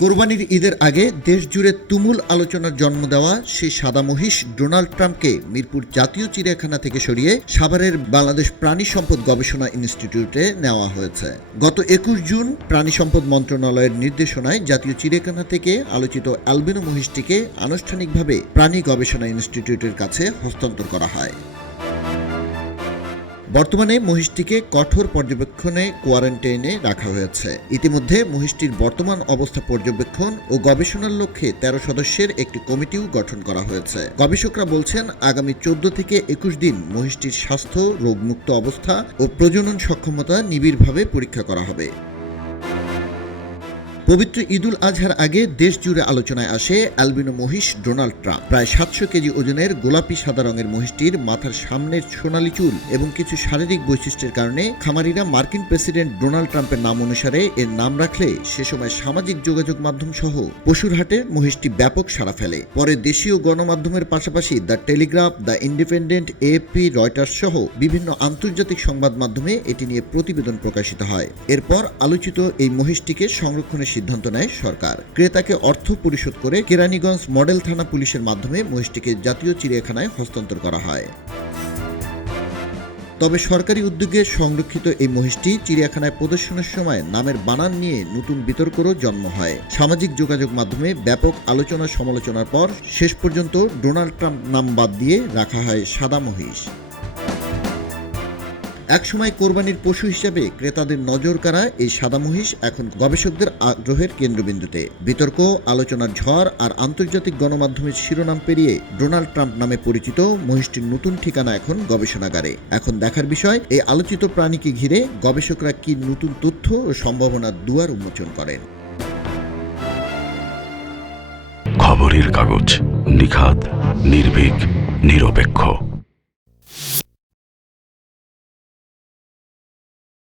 কোরবানির ঈদের আগে দেশজুড়ে তুমুল আলোচনার জন্ম দেওয়া সেই সাদা মহিষ ডোনাল্ড ট্রাম্পকে মিরপুর জাতীয় চিড়িয়াখানা থেকে সরিয়ে সাভারের বাংলাদেশ প্রাণী সম্পদ গবেষণা ইনস্টিটিউটে নেওয়া হয়েছে। গত 21 জুন প্রাণী সম্পদ মন্ত্রণালয়ের নির্দেশনায় জাতীয় চিড়িয়াখানা থেকে আলোচিত অ্যালবিনো মহিষটিকে আনুষ্ঠানিকভাবে প্রাণী গবেষণা ইনস্টিটিউটের কাছে হস্তান্তর করা হয়। বর্তমানে মহিষটিকে কঠোর পর্যবেক্ষণে কোয়ারেন্টাইনে রাখা হয়েছে। ইতিমধ্যে মহিষটির বর্তমান অবস্থা পর্যবেক্ষণ ও গবেষণার লক্ষ্যে 13 সদস্যের একটি কমিটিও গঠন করা হয়েছে। গবেষকরা বলছেন, আগামী 14 থেকে 21 দিন মহিষটির স্বাস্থ্য, রোগমুক্ত অবস্থা ও প্রজনন সক্ষমতা নিবিড়ভাবে পরীক্ষা করা হবে। পবিত্র ঈদুল আজহার আগে দেশ জুড়ে আলোচনায় আসে অ্যালবিনো মহিষ ডোনাল্ড ট্রাম্প। প্রায় 700 কেজি ওজনের গোলাপি সাদা রঙের মহিষটির মাথার সামনের সোনালী চুল এবং কিছু শারীরিক বৈশিষ্ট্যের কারণে খামারিরা মার্কিন প্রেসিডেন্ট ডোনাল্ড ট্রাম্পের নাম অনুসারে এর নাম রাখলে সে সময় সামাজিক যোগাযোগ মাধ্যম সহ পশুর হাটে মহিষটি ব্যাপক সাড়া ফেলে। পরে দেশীয় গণমাধ্যমের পাশাপাশি the Telegraph, the independent, AFP, Reuters সহ বিভিন্ন আন্তর্জাতিক সংবাদ মাধ্যমে এটি নিয়ে প্রতিবেদন প্রকাশিত হয়। এরপর আলোচিত এই মহিষটিকে সংরক্ষণের সিদ্ধান্ত নেয় সরকার। ক্রেতাকে অর্থ পরিশোধ করে কেরানীগঞ্জ মডেল থানা পুলিশের মাধ্যমে মহিষটিকে জাতীয় চিড়িয়াখানায় হস্তান্তর করা হয়। তবে সরকারি উদ্যোগে সংরক্ষিত এই মহিষটি চিড়িয়াখানায় প্রদর্শনের সময় নামের বানান নিয়ে নতুন বিতর্কেরও জন্ম হয়। সামাজিক যোগাযোগ মাধ্যমে ব্যাপক আলোচনা সমালোচনার পর শেষ পর্যন্ত ডোনাল্ড ট্রাম্প নাম বাদ দিয়ে রাখা হয় সাদা মহিষ। একসময় কোরবানির পশু হিসেবে ক্রেতাদের নজর কাড়া এই সাদা মহিষ এখন গবেষকদের আগ্রহের কেন্দ্রবিন্দুতে। বিতর্ক, আলোচনার ঝড় আর আন্তর্জাতিক গণমাধ্যমের শিরোনাম পেরিয়ে ডোনাল্ড ট্রাম্প নামে পরিচিত মহিষটির নতুন ঠিকানা এখন গবেষণাগারে। এখন দেখার বিষয়, এই আলোচিত প্রাণীকে ঘিরে গবেষকরা কি নতুন তথ্য ও সম্ভাবনার দুয়ার উন্মোচন করেন। খবরের কাগজ, নিখাত, নির্ভীক, নিরপেক্ষ।